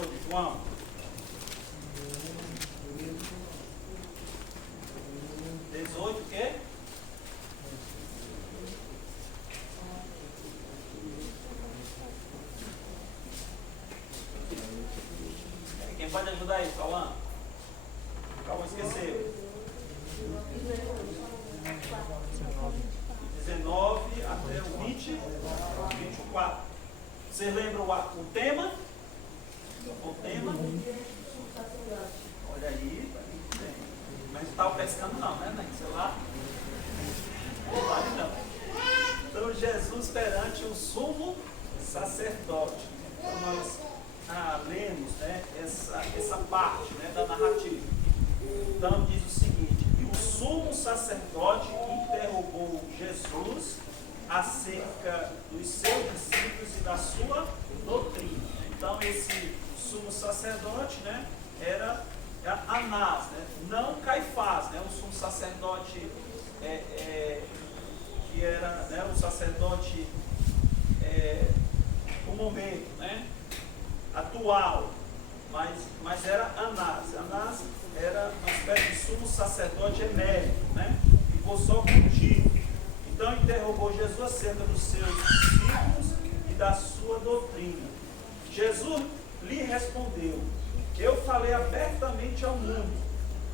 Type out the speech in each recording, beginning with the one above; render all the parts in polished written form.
todo, João. O quê? Quem pode ajudar aí, Cauã? Cauã esqueceu. 19 até o 24. Vocês lembram o tema? O tema? Olha aí. Mas não estava pescando não, né? Sei lá. Não. Então Jesus perante o sumo sacerdote. Então nós lemos, né, essa parte, né, da narrativa. Então diz o seguinte: e o sumo sacerdote interrogou Jesus acerca dos seus discípulos e da sua doutrina. Então esse sumo sacerdote, né, era Anás, né? Não Caifás, né? O sumo sacerdote que era, né, o sacerdote do momento, né, atual, mas era Anás. Anás era uma espécie de sumo sacerdote emérito, né? Ficou só contigo. Então interrogou Jesus acerca dos seus discípulos e da sua doutrina. Jesus lhe respondeu: eu falei abertamente ao mundo.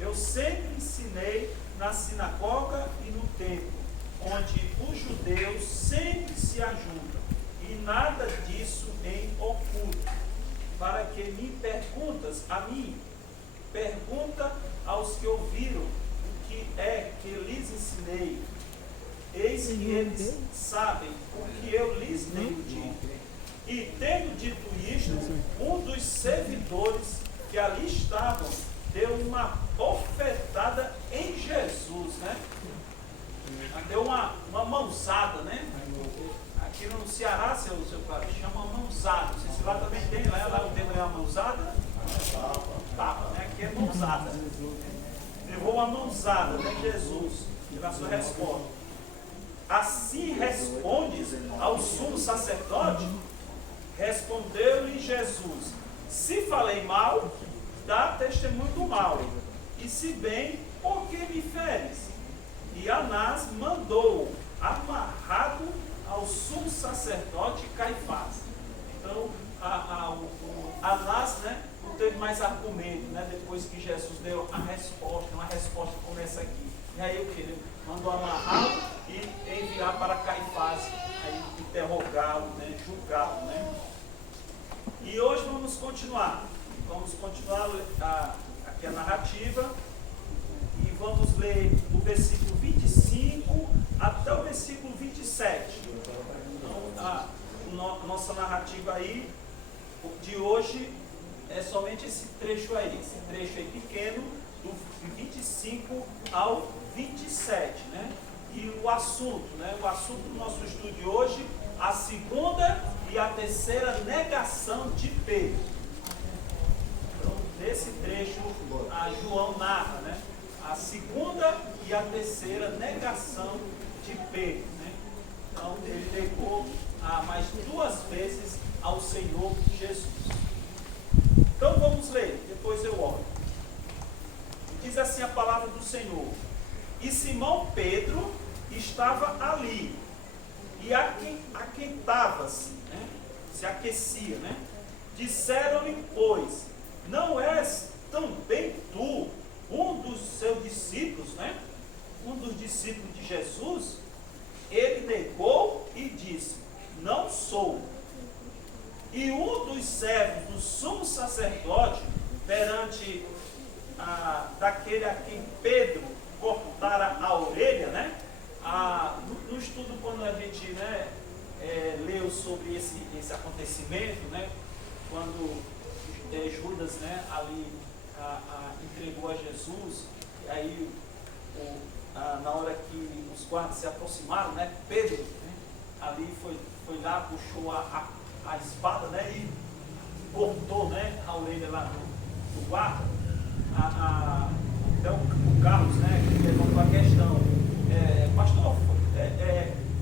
Eu sempre ensinei na sinagoga e no templo, onde os judeus sempre se ajuntam, e nada disso em oculto. Para que me perguntas a mim? Pergunta aos que ouviram o que é que lhes ensinei. Eis que eles sabem o que eu lhes tenho dito. E tendo dito isto, um dos servidores que ali estavam deu uma bofetada em Jesus, né? Deu uma mãozada, né? Aqui no Ceará, seu pai, chama mãozada. Não sei se lá também tem, lá o termo é uma mãozada. Tapa, né? Aqui é mãozada. Levou uma mãozada, né, Jesus, na sua resposta. Assim respondes ao sumo sacerdote? Respondeu-lhe Jesus: se falei mal, dá testemunho do mal, e se bem, por que me feres? E Anás mandou amarrado ao sumo sacerdote Caifás. Então, Anás, né, não teve mais argumento, né, depois que Jesus deu a resposta. Uma resposta começa aqui. E aí o que? Ele mandou amarrá-lo e enviar para Caifás, aí interrogá-lo, né, julgá-lo, né? E hoje vamos continuar. Vamos continuar aqui a narrativa e vamos ler do versículo 25 até o versículo 27. Então, a nossa narrativa aí de hoje é somente esse trecho aí pequeno, do 25 ao 27, né? E o assunto do nosso estudo de hoje, a segunda e a terceira negação de Pedro. Então, nesse trecho, João narra, né, a segunda e a terceira negação de Pedro, né? Então, ele negou mais 2 vezes ao Senhor Jesus. Então, vamos ler, depois eu oro. Diz assim a palavra do Senhor: e Simão Pedro estava ali, e aquentava-se, né? Se aquecia, né? Disseram-lhe, pois, não és também tu um dos seus discípulos, né? Um dos discípulos de Jesus? Ele negou e disse: não sou. E um dos servos do sumo sacerdote, perante daquele a quem Pedro cortara a orelha, né? No estudo, quando a gente, né, leu sobre esse acontecimento, né, quando Judas, né, ali entregou a Jesus, e aí na hora que os guardas se aproximaram, né, Pedro, né, ali foi lá, puxou a espada, né, e cortou, né, a orelha lá do guarda. Então o Carlos, né, que levantou a questão, pastor,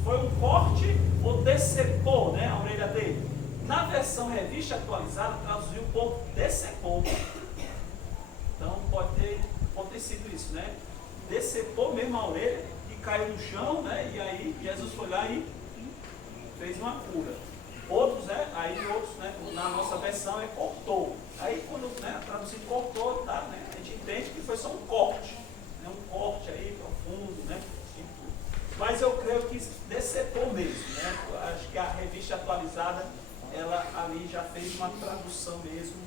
foi um corte ou decepou, né, a orelha dele? Na versão revista atualizada, traduziu por decepou mesmo a orelha e caiu no chão, né? E aí Jesus foi lá e fez uma cura. Outros, né? Aí outros, né? Na nossa versão é cortou. Aí quando, né, traduzido cortou, tá, né? A gente entende que foi só um corte, né? Um corte aí profundo, né? Mas eu creio que decepou mesmo, né? Acho que a revista atualizada, ela ali já fez uma tradução mesmo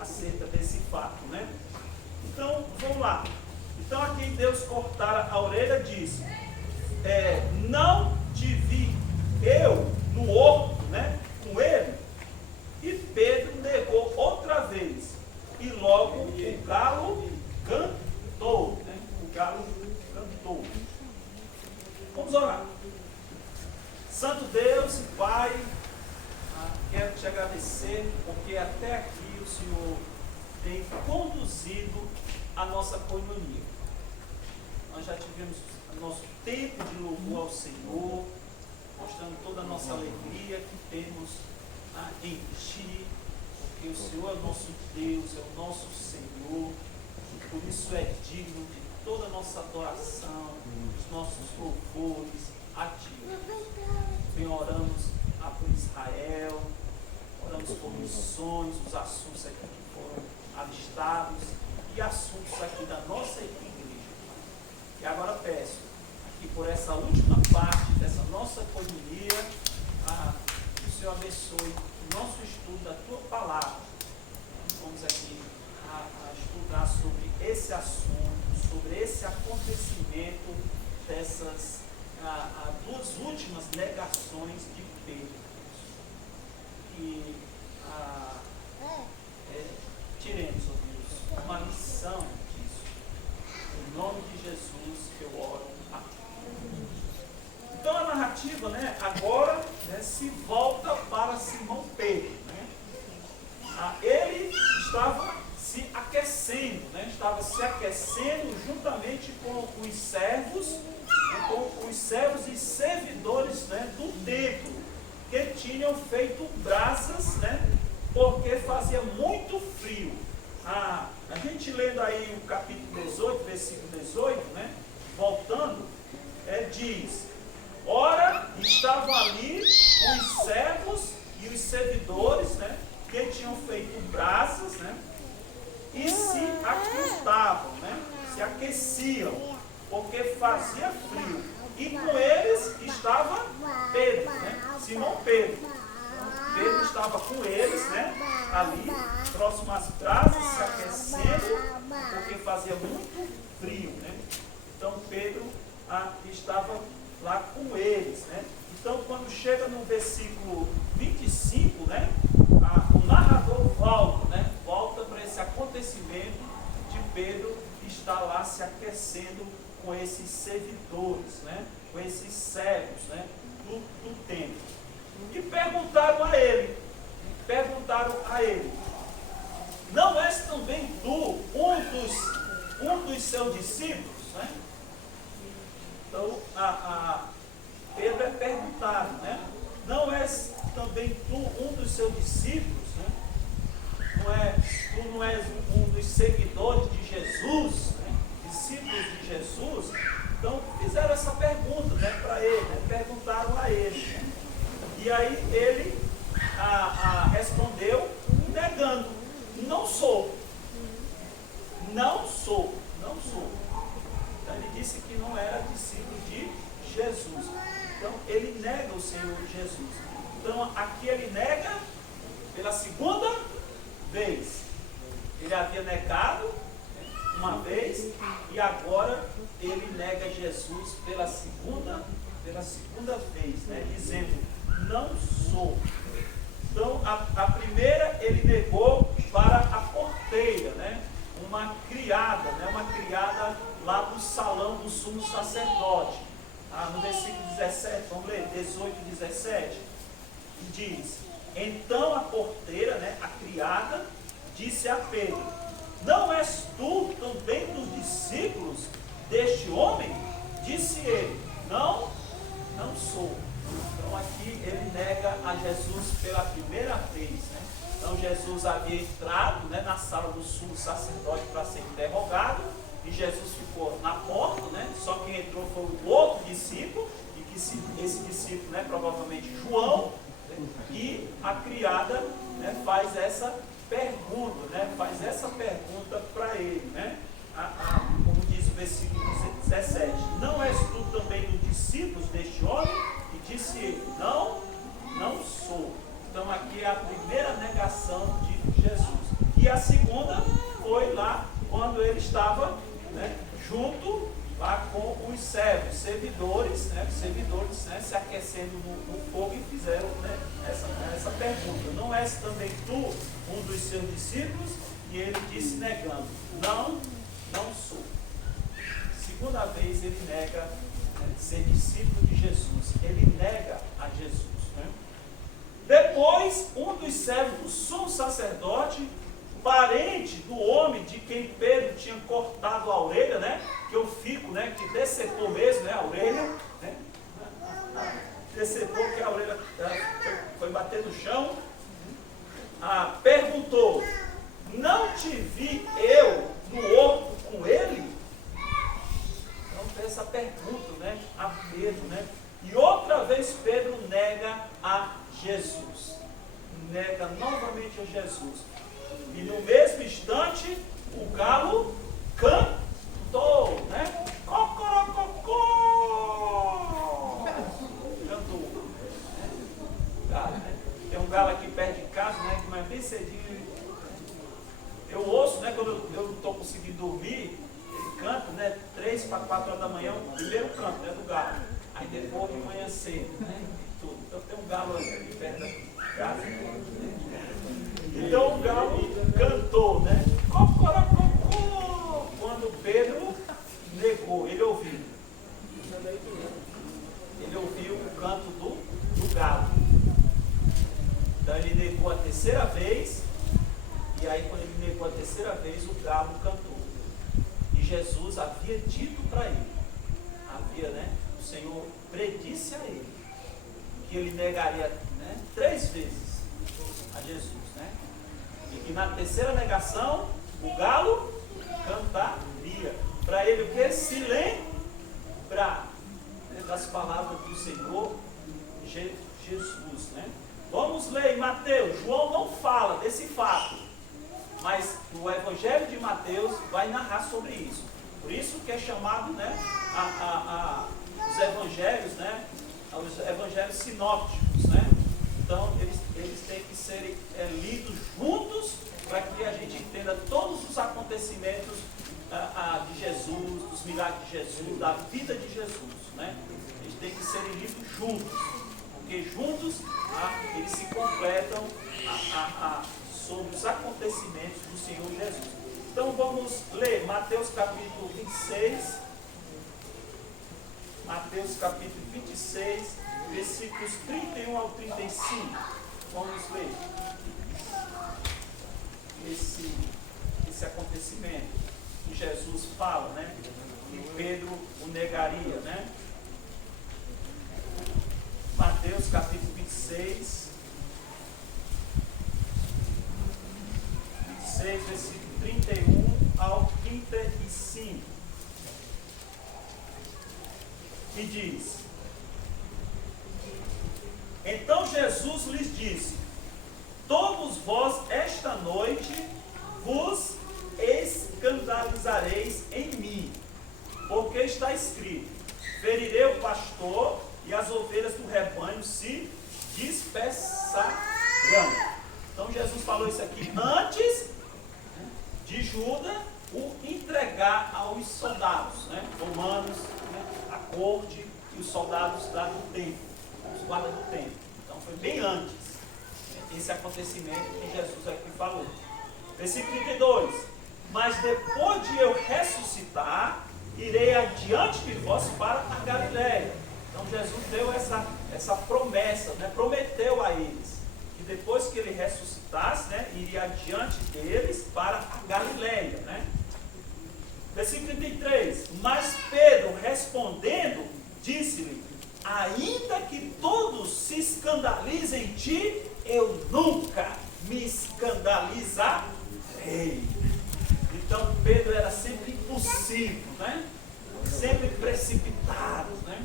acerca desse fato, né? Então, vamos lá. Então aqui Deus cortara a orelha, disse, não te vi eu no horto, né, com ele. E Pedro negou outra vez, e logo o galo cantou, né? O galo cantou. Vamos orar. Santo Deus e Pai, quero te agradecer, porque até aqui o Senhor tem conduzido a nossa coinonia. Nós já tivemos nosso tempo de louvor ao Senhor, mostrando toda a nossa alegria que temos em Ti, porque o Senhor é o nosso Deus, é o nosso Senhor, e por isso é digno de toda a nossa adoração, os nossos louvores a Ti. Bem, oramos por Israel, oramos por missões, os assuntos aqui que foram alistados e assuntos aqui da nossa igreja. E agora peço que por essa última parte dessa nossa coinonia, que o Senhor abençoe o nosso estudo da Tua Palavra. Vamos aqui a estudar sobre esse assunto, sobre esse acontecimento dessas duas últimas negações de Pedro. Que tiremos, ó Deus, uma lição disso. Em nome de Jesus que eu oro. Amém. Então a narrativa, né, agora, né, se volta para Simão Pedro. Né? Ele estava se aquecendo, né? Estava se aquecendo juntamente com os servos e servidores, né, do templo, que tinham feito brasas, né, porque fazia muito frio. A gente lendo aí o capítulo 18, versículo 18, né, voltando, diz: ora, estavam ali os servos e os servidores, né, que tinham feito brasas, né, e se aquentavam, né, se aqueciam, porque fazia frio. E com eles estava Pedro, né, Simão Pedro. Então, Pedro estava com eles, né, ali, próximo às brasas, se aquecendo, porque fazia muito frio, né. Então Pedro estava lá com eles, né. Então quando chega no versículo 25, né, o narrador volta para esse acontecimento de Pedro estar lá se aquecendo com esses servidores, né, com esses servos, né, do templo. E perguntaram a ele, não és também tu um dos seus discípulos? Né? Então, Pedro é perguntado, né? Não és também tu um dos seus discípulos? Né? Tu não és um dos seguidores de Jesus, né? Discípulos de Jesus? Então, fizeram essa pergunta, né, para ele, né? Perguntaram a ele. Né? E aí ele respondeu negando, não sou. Então ele disse que não era discípulo de Jesus. Então ele nega o Senhor Jesus. Então aqui ele nega pela segunda vez. Ele havia negado uma vez e agora ele nega Jesus pela segunda vez, né? Dizendo, não sou. Então a primeira ele negou para a porteira, né? Uma criada lá do salão do sumo sacerdote. No versículo 17, vamos ler, 18 e 17, diz: então a porteira, né, a criada, disse a Pedro, não és tu também dos discípulos deste homem? Disse ele, não sou. Então aqui ele nega a Jesus pela primeira vez, né? Então Jesus havia entrado, né, na sala do sumo sacerdote para ser interrogado, e Jesus ficou na porta, né? Só quem entrou foi o outro discípulo, e que esse discípulo, né, provavelmente João, né? E a criada, né, faz essa pergunta, né? Faz essa pergunta para ele, né? Como diz o versículo 17: não és tu também dos discípulos deste homem? E disse ele: não, não sou. Então aqui é a primeira negação de Jesus. E a segunda foi lá quando ele estava, né, junto lá com os servos, servidores, né, se aquecendo no fogo, e fizeram, né, essa pergunta: não és também tu um dos seus discípulos? E ele disse, negando: não, não sou. Segunda vez ele nega, né, ser discípulo de Jesus. Ele nega a Jesus, né? Depois, um dos servos do sumo sacerdote, parente do homem de quem Pedro tinha cortado a orelha, né? Que eu fico, né? Que decepou mesmo, né? A orelha, né? Decepou, que a orelha foi bater no chão. Perguntou: não te vi eu no horto com ele? Então fez essa pergunta, né, a Pedro, né? E outra vez Pedro nega a Jesus. Nega novamente a Jesus. E no mesmo instante, o galo cantou, né? Cocorococó! Cantou. O galo, né? Tem um galo aqui perto de casa, né? Mas bem cedinho. Eu ouço, né? Quando eu não estou conseguindo dormir, ele canta, né? 3 para 4 horas da manhã, o primeiro canto, né? Do galo. Aí depois de manhã cedo, né? Tudo. Então tem um galo aqui perto da casa. Então o galo cantou, né? Cocorococó! Quando Pedro negou, ele ouviu. Ele ouviu o canto do galo. Então ele negou a terceira vez. E aí quando ele negou a terceira vez, o galo cantou. E Jesus havia dito para ele, o Senhor predisse a ele, que ele negaria, né, 3 vezes a Jesus, né? E que na terceira negação, o galo cantaria. Para ele o que? Se lembrar, né, das palavras do Senhor Jesus, né? Vamos ler em Mateus. João não fala desse fato, mas o Evangelho de Mateus vai narrar sobre isso. Por isso que é chamado, né, os evangelhos, né, os evangelhos sinópticos, né? Então eles têm que ser lidos juntos para que a gente entenda todos os acontecimentos de Jesus, dos milagres de Jesus, da vida de Jesus, né? Eles têm que ser lidos juntos, porque juntos eles se completam sobre os acontecimentos do Senhor Jesus. Então vamos ler Mateus capítulo 26, Mateus capítulo 26, versículos 31 ao 35. Vamos ler esse acontecimento que Jesus fala, né? Que Pedro o negaria, né? Mateus capítulo 26, versículo 31 ao 35. E diz: então Jesus lhes disse: todos vós esta noite vos escandalizareis em mim, porque está escrito: ferirei o pastor e as ovelhas do rebanho se dispersarão. Então Jesus falou isso aqui antes de Judas o entregar aos soldados, né, romanos, né, a corte e os soldados lá do templo, os guardas do templo. Então foi bem antes, né, esse acontecimento que Jesus aqui falou. Versículo 32: mas depois de eu ressuscitar, irei adiante de vós para a Galileia. Então Jesus deu essa promessa, né, prometeu a eles que depois que ele ressuscitasse, né, iria adiante deles para a Galileia, né? Versículo 33: mas Pedro respondendo, disse-lhe: ainda que todos se escandalizem em ti, eu nunca me escandalizarei. Então Pedro era sempre impossível agressivos, né? Sempre precipitados, né?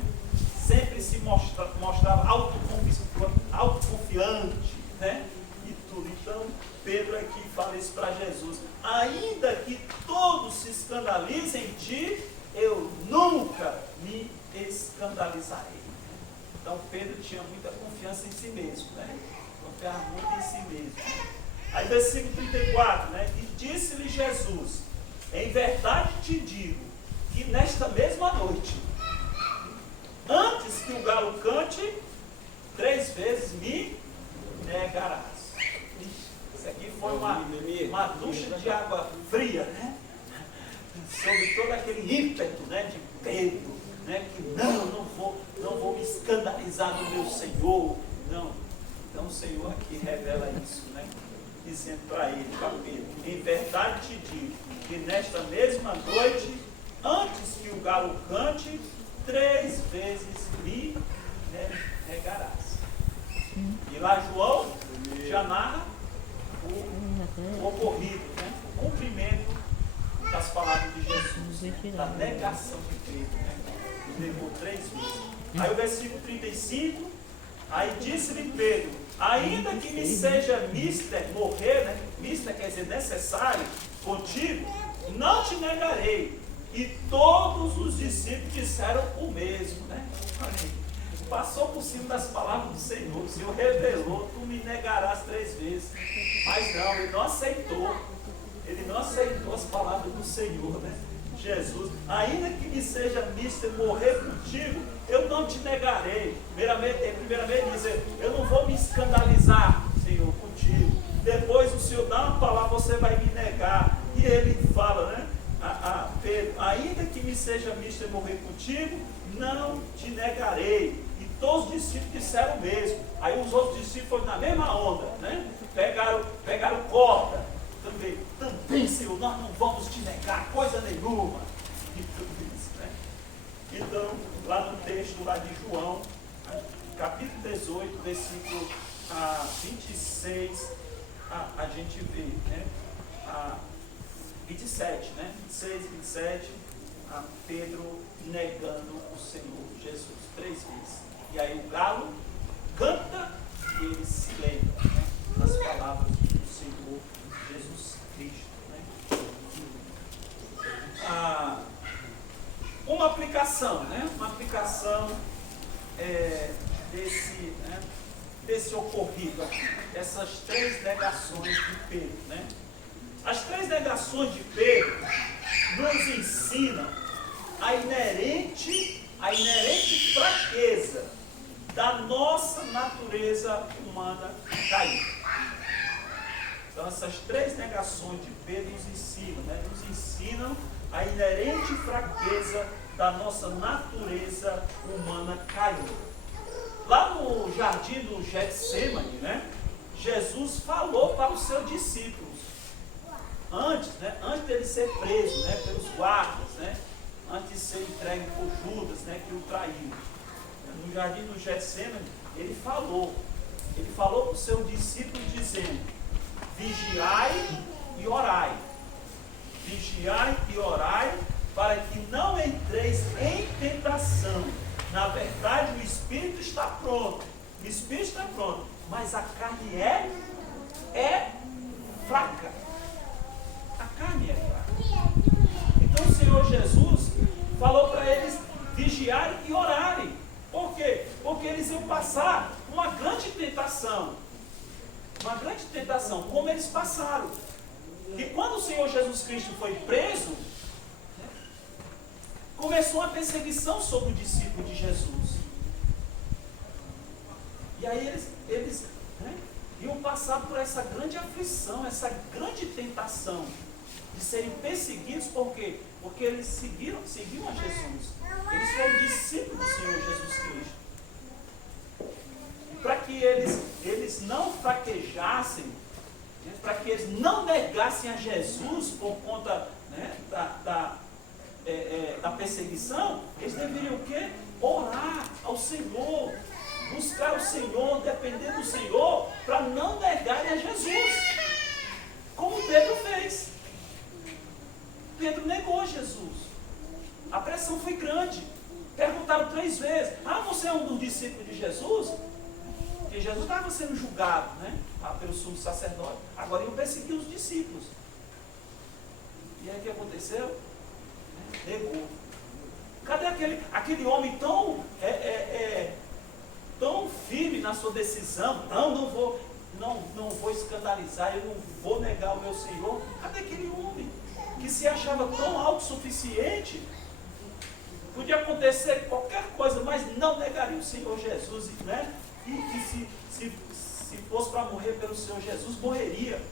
Sempre se mostrava autoconfiante, né? E tudo. Então, Pedro aqui fala isso para Jesus. Ainda que todos se escandalizem em ti, eu nunca me escandalizarei. Então, Pedro tinha muita confiança em si mesmo, né? Confiava muito em si mesmo. Aí, versículo 34, né? E disse-lhe Jesus: em verdade te digo, que nesta mesma noite, antes que o galo cante, 3 vezes me negarás. Isso aqui foi uma ducha de água fria, né? Sobre todo aquele ímpeto, né, de Pedro, né? Que não vou me escandalizar do meu Senhor. Não. Então o Senhor aqui revela isso, né? Dizendo para ele, para Pedro: em verdade te digo, que nesta mesma noite, antes que o galo cante, 3 vezes me negarás. E lá João já narra o ocorrido, né? O cumprimento das palavras de Jesus, da negação de Pedro, né? Negou 3 vezes. Aí o versículo 35, aí disse-lhe Pedro: ainda que me seja mister morrer, né? Mister quer dizer necessário, contigo, não te negarei. E todos os discípulos disseram o mesmo, né? Passou por cima das palavras do Senhor. O Senhor revelou: tu me negarás 3 vezes. Mas não, ele não aceitou. Ele não aceitou as palavras do Senhor, né? Jesus: ainda que me seja mister morrer contigo, eu não te negarei. Primeiramente ele diz: eu não vou me escandalizar, Senhor, contigo. Depois o Senhor dá uma palavra, você vai me negar. E ele fala, né? A Pedro: ainda que me seja mister morrer contigo, não te negarei. E todos os discípulos disseram o mesmo. Aí os outros discípulos foram na mesma onda, né? Pegaram corda. Também, Senhor, nós não vamos te negar coisa nenhuma. E tudo isso, né? Então, lá no texto lá de João, capítulo 18, versículo 26, a gente vê, né? 27, né? 26, 27, Pedro negando o Senhor Jesus 3 vezes. E aí o galo canta e ele se lembra, né? Das palavras do Senhor Jesus Cristo, né? Uma aplicação, né? Uma aplicação desse ocorrido aqui, essas 3 negações de Pedro, né? As 3 negações de Pedro nos ensinam a inerente fraqueza da nossa natureza humana caída. Então essas 3 negações de Pedro nos ensinam, né? Nos ensinam a inerente fraqueza da nossa natureza humana caída. Lá no jardim do Getsemane, né? Jesus falou para os seus discípulos, antes dele ser preso, né, pelos guardas, né, antes de ser entregue por Judas, né, que o traiu. No jardim do Getsemane, ele falou para os seus discípulos dizendo: vigiai e orai. Vigiai e orai, para que não entreis em tentação. Na verdade, o espírito está pronto. O espírito está pronto, mas a carne é fraca. A carne é fraca. Então o Senhor Jesus falou para eles vigiarem e orarem. Por quê? Porque eles iam passar uma grande tentação. Uma grande tentação, como eles passaram. E quando o Senhor Jesus Cristo foi preso, começou uma perseguição sobre o discípulo de Jesus. E aí eles iam passar por essa grande aflição, essa grande tentação de serem perseguidos. Por quê? Porque eles seguiam a Jesus. Eles foram discípulos do Senhor Jesus Cristo. E para que eles não fraquejassem, para que eles não negassem a Jesus por conta, né, da perseguição, eles deveriam o quê? Orar ao Senhor, buscar o Senhor, depender do Senhor, para não negarem a Jesus, como Pedro fez. Pedro negou Jesus. seguir os discípulos. E aí o que aconteceu? Negou. Cadê aquele homem tão firme na sua decisão? Não vou escandalizar, eu não vou negar o meu Senhor. Cadê aquele homem que se achava tão autossuficiente? Podia acontecer qualquer coisa, mas não negaria o Senhor Jesus, né? E que se fosse para morrer pelo Senhor Jesus, morreria.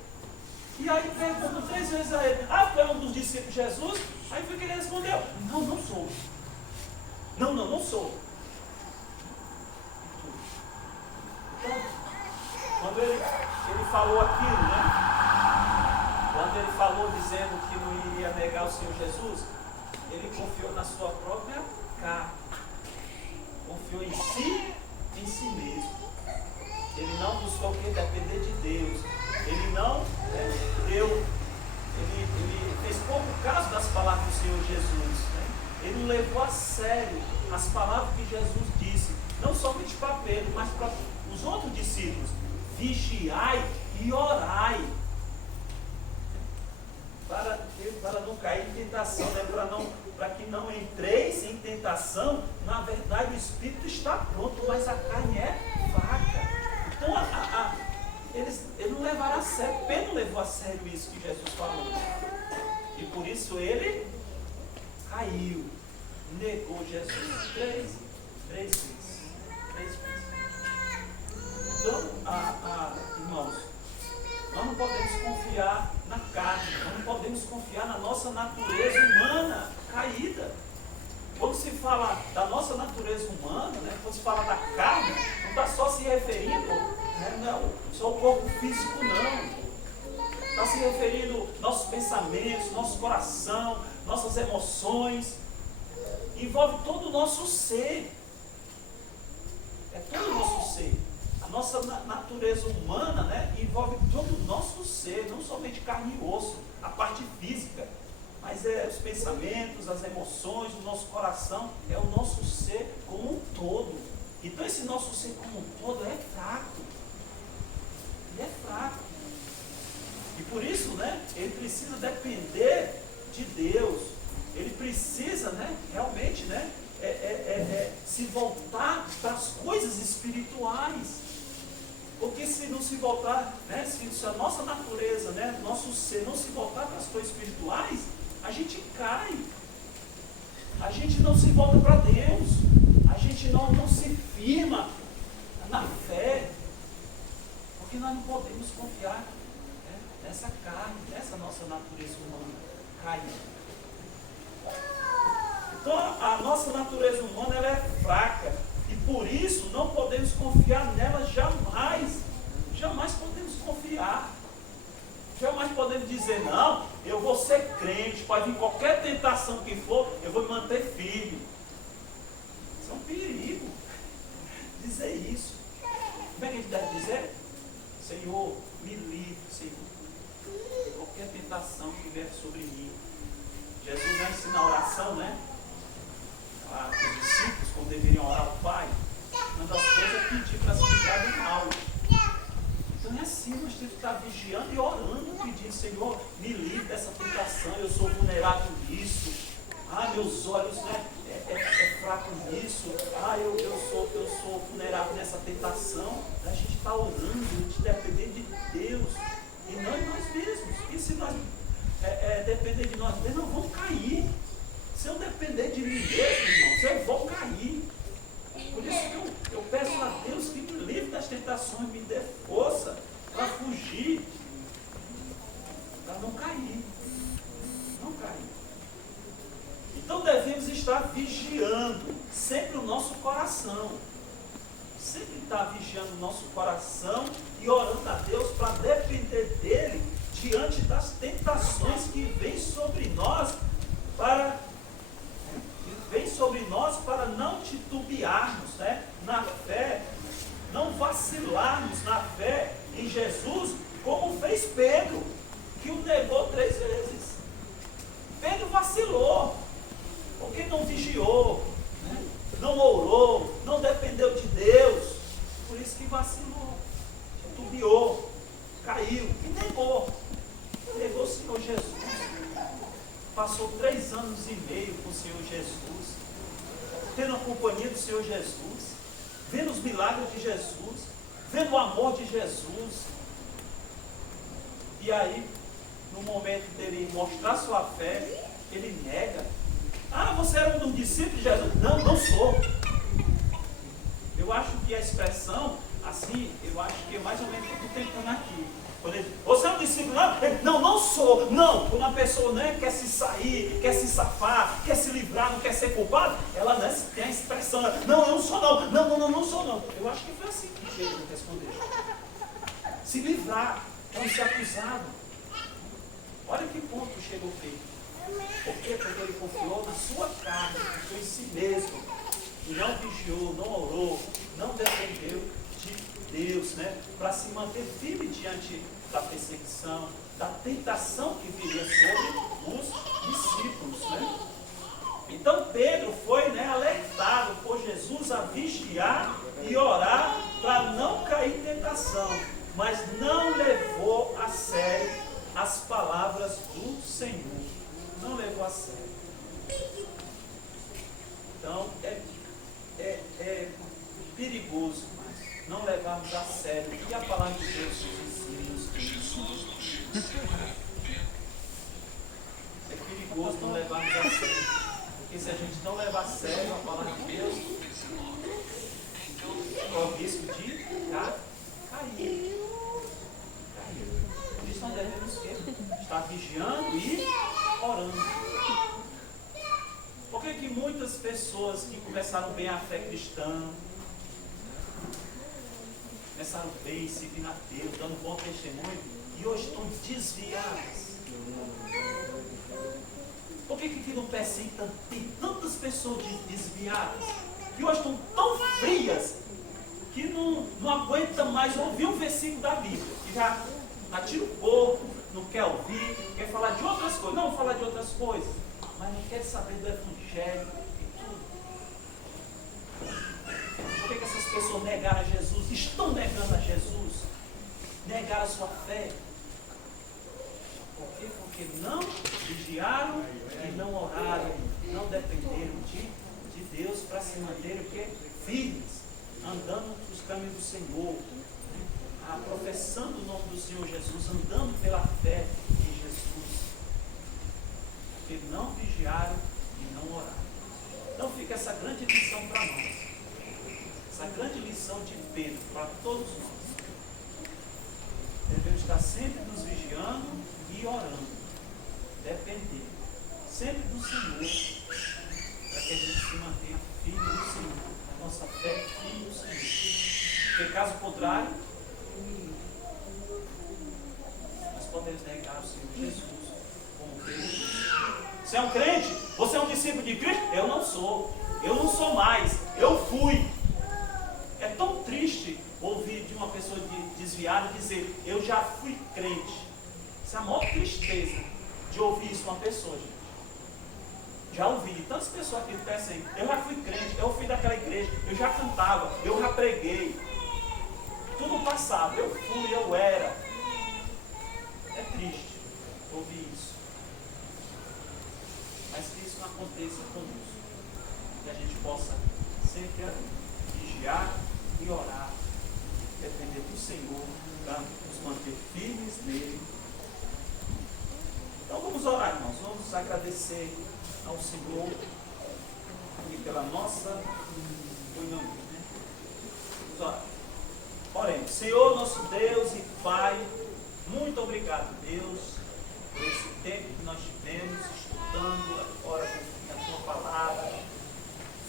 E aí perguntam 3 vezes a ele: tu é um dos discípulos de Jesus? Aí foi que ele respondeu: não sou. Não sou. Então, quando ele falou aquilo, né? Quando ele falou dizendo que não iria negar o Senhor Jesus, ele confiou na sua própria carne. Confiou em si mesmo. Ele não buscou depender de Deus. Ele não ele fez pouco caso das palavras do Senhor Jesus. Né? Ele não levou a sério as palavras que Jesus disse, não somente para Pedro, mas para os outros discípulos: vigiai e orai, para não cair em tentação, né? Para que não entreis em tentação. Na verdade, o espírito está pronto, mas a carne é fraca. Então, ele não levaram a sério. Pedro levou a sério isso que Jesus falou. E por isso ele caiu, negou Jesus 3 vezes. Então, irmãos, nós não podemos confiar na carne, nós não podemos confiar na nossa natureza humana caída. Quando se fala da nossa natureza humana, né, quando se fala da carne, não está só se referindo, né, não, só o corpo físico, não. Está se referindo aos nossos pensamentos, nosso coração, nossas emoções. Envolve todo o nosso ser. É todo o nosso ser. A nossa natureza humana, né, envolve todo o nosso ser, não somente carne e osso, a parte física, mas os pensamentos, as emoções, o nosso coração, é o nosso ser como um todo. Então esse nosso ser como um todo é fraco. Ele é fraco. E por isso, né, ele precisa depender de Deus. Ele precisa, né, realmente, né, se voltar para as coisas espirituais. Porque se não se voltar, né, se a nossa natureza, né, nosso ser não se voltar para as coisas espirituais, a gente cai. A gente não se volta para Deus. A gente não se firma na fé. Porque nós não podemos confiar, né, nessa carne, nessa nossa natureza humana caída. Então a nossa natureza humana ela é fraca. E por isso não podemos confiar nela jamais. Jamais podemos confiar. Jamais podemos dizer: não, eu vou ser crente, pode vir qualquer tentação que for, eu vou me manter firme. Isso é um perigo. Dizer isso. Como é que a gente deve dizer? Senhor, me livre, Senhor. Qualquer tentação que vier sobre mim. Jesus vai ensinar a oração, né? Os discípulos, como deveriam orar ao Pai. Uma das coisas é pedir para se livrar do mal. Então é assim, nós temos que estar vigiando e orando, pedindo: Senhor, me livre dessa tentação, eu sou vulnerável nisso. Meus olhos, né, é fraco nisso. Eu sou vulnerável nessa tentação. A gente está orando, a gente depender de Deus e não de nós mesmos. E se nós depender de nós mesmos, nós vamos cair. Se eu depender de mim mesmo, irmãos, eu vou cair. Por isso que eu peço a Deus que me livre das tentações, me dê força para fugir, para não cair. Não cair. Então devemos estar vigiando sempre o nosso coração. Sempre estar vigiando o nosso coração e orando a Deus para depender dele diante das tentações que vêm sobre nós para não titubearmos, né, na fé, não vacilarmos na fé em Jesus, como fez Pedro, que o negou 3 vezes. Pedro vacilou, porque não vigiou, né, não orou, não dependeu de Deus, por isso que vacilou, titubeou, caiu e negou. passou 3 anos e meio com o Senhor Jesus, tendo a companhia do Senhor Jesus, vendo os milagres de Jesus, vendo o amor de Jesus. E aí, no momento dele mostrar sua fé, ele nega. Ah, você era um dos discípulos de Jesus? Não, não sou. Eu acho que a expressão, assim, eu acho que é mais ou menos o que eu estou tentando aqui. Quando ele diz, você é um discípulo? Não, não sou. Não, quando a pessoa, né, quer se sair, quer se safar, quer se livrar, não quer ser culpado, ela, né, tem a expressão, não, eu não sou não. Não sou não. Eu acho que foi assim que Jesus respondeu. Se livrar, não ser acusado. Olha que ponto chegou Pedro. Por quê? Porque ele confiou na sua carne, confiou em si mesmo. E não vigiou, não orou, não dependeu de Deus, né? Para se manter firme diante da perseguição, da tentação que viria sobre os discípulos, né? Então Pedro foi, né, alertado por Jesus a vigiar e orar para não cair em tentação, mas não levou a sério as palavras do Senhor. Não levou a sério. Então é perigoso, mas não levarmos a sério. E a palavra de Deus nos ensina. É perigoso não levarmos a sério. Porque se a gente não levar a sério a palavra de Deus, corre o risco de cair. Por isso não devemos estar vigiando e orando. Por que muitas pessoas que começaram bem a fé cristã, começaram bem, seguindo a Deus, dando bom testemunho, e hoje estão desviadas? Por que não percebe tanto? Tem tantas pessoas desviadas, que hoje estão tão frias, que não aguentam mais ouvir um versículo da Bíblia, que já atira o corpo, não quer ouvir, quer falar de outras coisas, não falar de outras coisas, mas não quer saber do Evangelho e tudo. Por que essas pessoas negaram a Jesus? Estão negando a Jesus? Negaram a sua fé? Por quê? Porque não vigiaram e não oraram, não dependeram de Deus para se manterem firmes, andando nos caminhos do Senhor, professando o nome do Senhor Jesus, andando pela fé em Jesus. Porque não vigiaram e não oraram. Então fica essa grande lição para nós. Essa grande lição de Pedro para todos nós. Devemos estar sempre nos vigiando e orando. Depender sempre do Senhor, para que a gente se mantenha firme no Senhor, a nossa fé firme no Senhor. Porque caso contrário, nós podemos negar o Senhor Jesus como Deus. Você é um crente? Você é um discípulo de Cristo? Eu não sou. Eu não sou mais. Eu fui. É tão triste ouvir de uma pessoa desviada dizer, eu já fui crente. Isso é a maior tristeza de ouvir isso de uma pessoa, gente. Já ouvi de tantas pessoas que pensam, eu já fui crente, eu fui daquela igreja, eu já cantava, eu já preguei. Tudo passado, eu fui, eu era. É triste ouvir isso. Mas que isso não aconteça conosco. Que a gente possa sempre vigiar e orar, depender do Senhor, para nos manter firmes nele. Então vamos orar, irmãos. Vamos agradecer ao Senhor e pela nossa comunhão. Vamos orar. Oremos. Senhor, nosso Deus e Pai, muito obrigado, Deus, por esse tempo que nós tivemos estudando agora a Tua Palavra,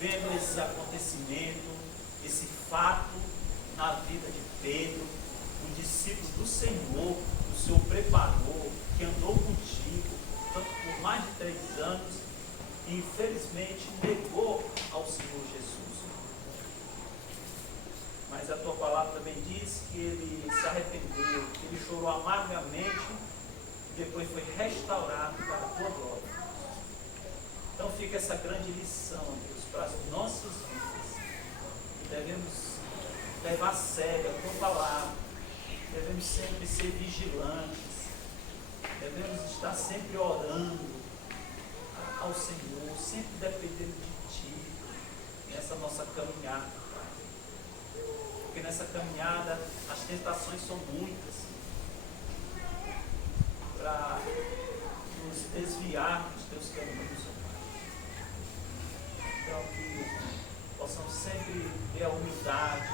vendo esse acontecimento, esse fato na vida de Pedro, um discípulo do Senhor, o Senhor preparou, que andou contigo, tanto por mais de 3 anos, e infelizmente negou ao Senhor Jesus. Mas a Tua Palavra também diz que ele se arrependeu, que ele chorou amargamente e depois foi restaurado para a Tua glória. Então fica essa grande lição, Deus, para as nossas vidas. Devemos levar a sério a Tua Palavra, devemos sempre ser vigilantes, devemos estar sempre orando, ao Senhor, sempre dependendo de Ti, nessa nossa caminhada, Pai. Porque nessa caminhada as tentações são muitas para nos desviar dos Teus caminhos, ó Pai. Então que possamos sempre ter a humildade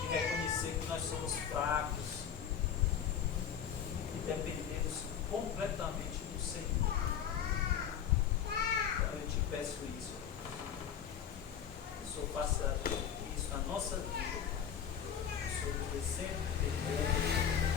de reconhecer que nós somos fracos e dependemos completamente do Senhor. Então eu te peço isso. Que o Senhor faça isso na nossa vida. Que o Senhor nos dê sempre temor,